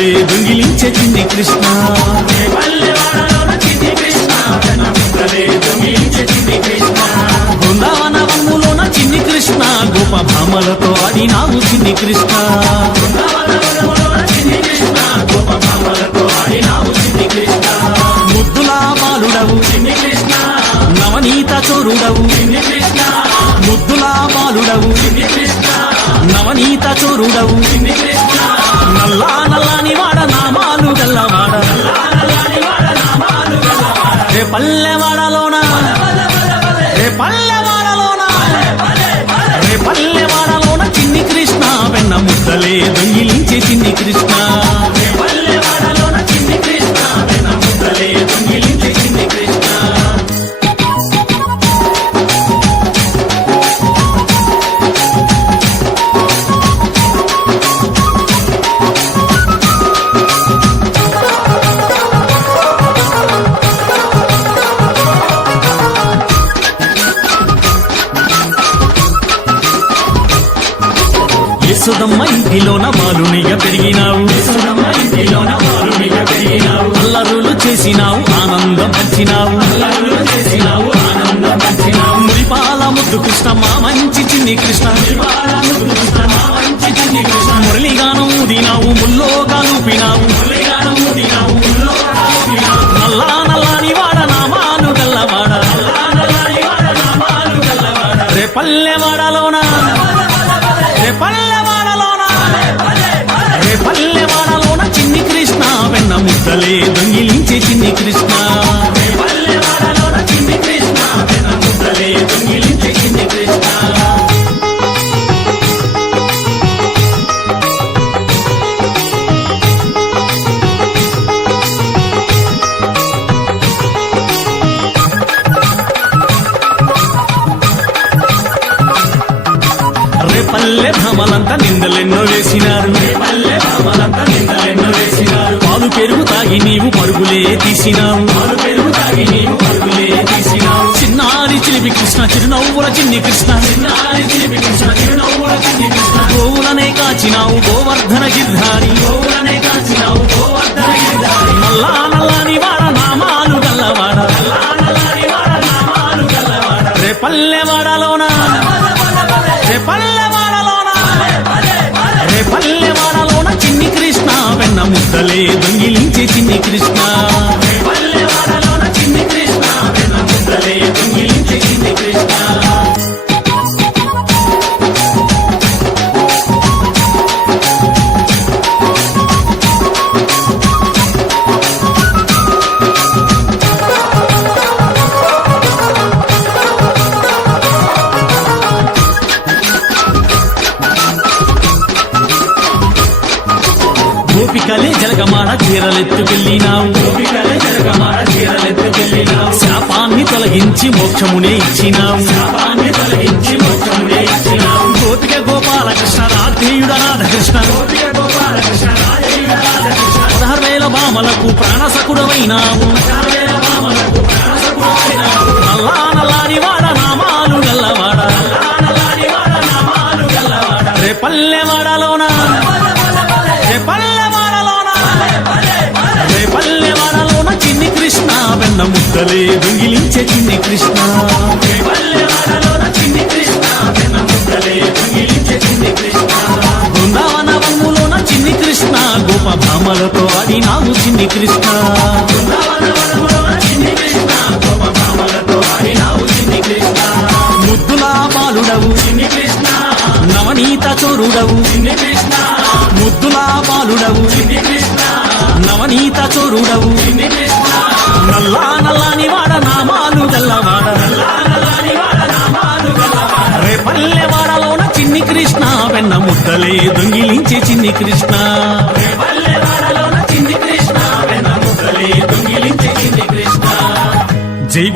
ముద్దలే దొంగిలించే చిన్ని కృష్ణ. బృందావన వనములోన చిన్ని కృష్ణ గోప భామలతో ఆడినావు చిన్ని కృష్ణ. ముద్దులా బాలుడవు చిన్ని కృష్ణ, నవనీత చోరుడవు చిన్ని కృష్ణ. ముద్దులా బాలుడవు చిన్ని కృష్ణ, నవనీత చోరుడవు చిన్ని కృష్ణ. నల్లా నల్లాని వాడ నామాలు గల్లవాడ, రే పల్లెవాడలోన, రే పల్లెవాడలోన, రే పల్లెవాడలోన చిన్ని కృష్ణ వెన్న ముద్దలే దొంగిలించే చిన్ని కృష్ణ. పల్లెవాడలోన చిన్ని కృష్ణ వెన్న ముద్దలే దొంగిలించే చిన్ని కృష్ణ. యశోదమ్మ ఇంటిలోన బాలునిగా పెరిగినావు, అల్లరులు చేసినావు ఆనందం పంచినావు, మురిపాల ముద్దు కృష్ణ మా మంచి చిన్ని కృష్ణ. మురళిగానం ఊదినావు ముల్లోగా లూపినావు, నల్లా నల్లాని వాడ నామాలు గల్లవాడ, రే పల్లెవాడలోన, రే పల్లెవాడలోన, రే పల్లెవాడలోన చిన్ని కృష్ణ వెన్న ముద్దలే దొంగిలించే చిన్ని కృష్ణ. పల్లెవాడలోన చిన్ని కృష్ణ వెన్న ముద్దలే దొంగిలించే చిన్ని కృష్ణ. పల్లె భామలంతా నిందలెన్నో వేసినారు, పాలు పెరుగు తాగి నీవు పరుగులే తీసినావు, చిన్నారి చిలిపి కృష్ణ చిరునవ్వుల చిన్ని కృష్ణ. గోవులనే కాచినావు గోవర్ధన గిర్ధారి, నల్లా నల్లాని వాడ నామాలు గల్లవాడ, రే పల్లెవాడలోన, రే పల్లెవాడలోన, రే పల్లెవాడలోన చిన్ని కృష్ణ వెన్న ముద్దలే దొంగిలించే చిన్ని కృష్ణ. పల్లెవాడలోన చిన్ని కృష్ణ వెన్న ముద్దలే దొంగిలించే చిన్ని కృష్ణ. గోపికలే జలగమాడ చీరలెత్తుకెళ్ళినావు, శాపాన్ని తొలగించి మోక్షమునే ఇచ్చినావు, గోపిక గోపాలకృష్ణ రాధేయుడ రాధకృష్ణ. 16,000 భామలకు ప్రాణసకుడవైనావు, నల్లా నల్లాని వాడ నామాలు గల్లవాడ, రే పల్లెవాడలోన, రే పల్లెవాడలోన, రే పల్లెవాడలోన చిన్ని కృష్ణ వెన్న ముద్దలే దొంగిలించే చిన్ని కృష్ణ. బృందావన వనములోన చిన్ని కృష్ణ గోప భామలతో ఆడినావు చిన్ని కృష్ణ. ముద్దులా బాలుడవు చిన్ని కృష్ణ, నవనీత చోరుడవు చిన్ని కృష్ణ. ముద్దులా బాలుడవు చిన్ని కృష్ణ, నవనీత చోరుడవు చిన్ని కృష్ణ. నల్లా నల్లాని వాడ నామాలు గల్లవాడ, రే పల్లెవాడలోన చిన్ని కృష్ణ వెన్న ముద్దలే దొంగిలించే చిన్ని కృష్ణ. జై